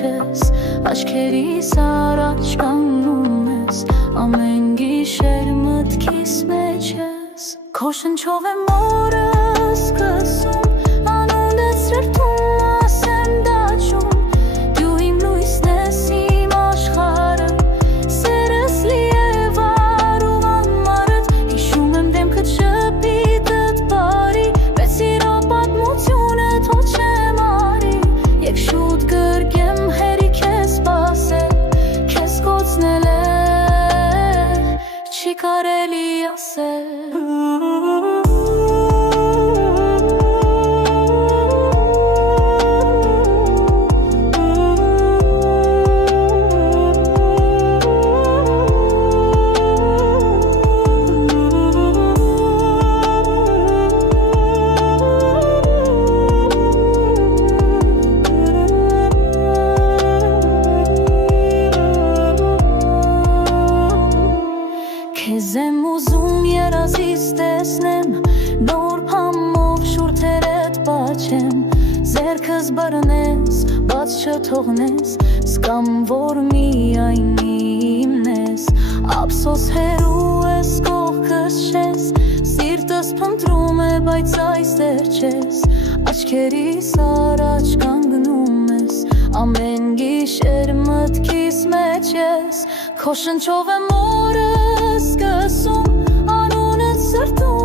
չես, աչքերիս առաջ կանգնում ես, ամեն գիշեր մտքիս մեջ ես, քո շնչով եմ օրս սկսում, անունս սրտում ասեմ դաջում, դու իմ լույսն ես իմ աշխարհը, սերս լի է վարում անմարդ, հիշում եմ դեմքդ շպիտդ բարի, բայց սիրո պատմությունը թող չեմ արի, եկ շուտ գրկեմ հերիք ես սպասել, քեզ կոծնել է, չի կարելի ասել Քեզ եմ ուզում երազից տեսնեմ, նոր փամով շուրթերդ պաչեմ, ձեռքս բռնես, բաց չթողնես, զգամ որ միայն իմն ես, ափսոս հեռու ես կողքս չես, սիրտս փնտրում է, բայց այստեղ չես, աչքերիս առաջ կանգնում ես, ամեն գիշեր մտքիս մեջ ես, քո շնչով եմ օրս սկսում, անունդ սրտում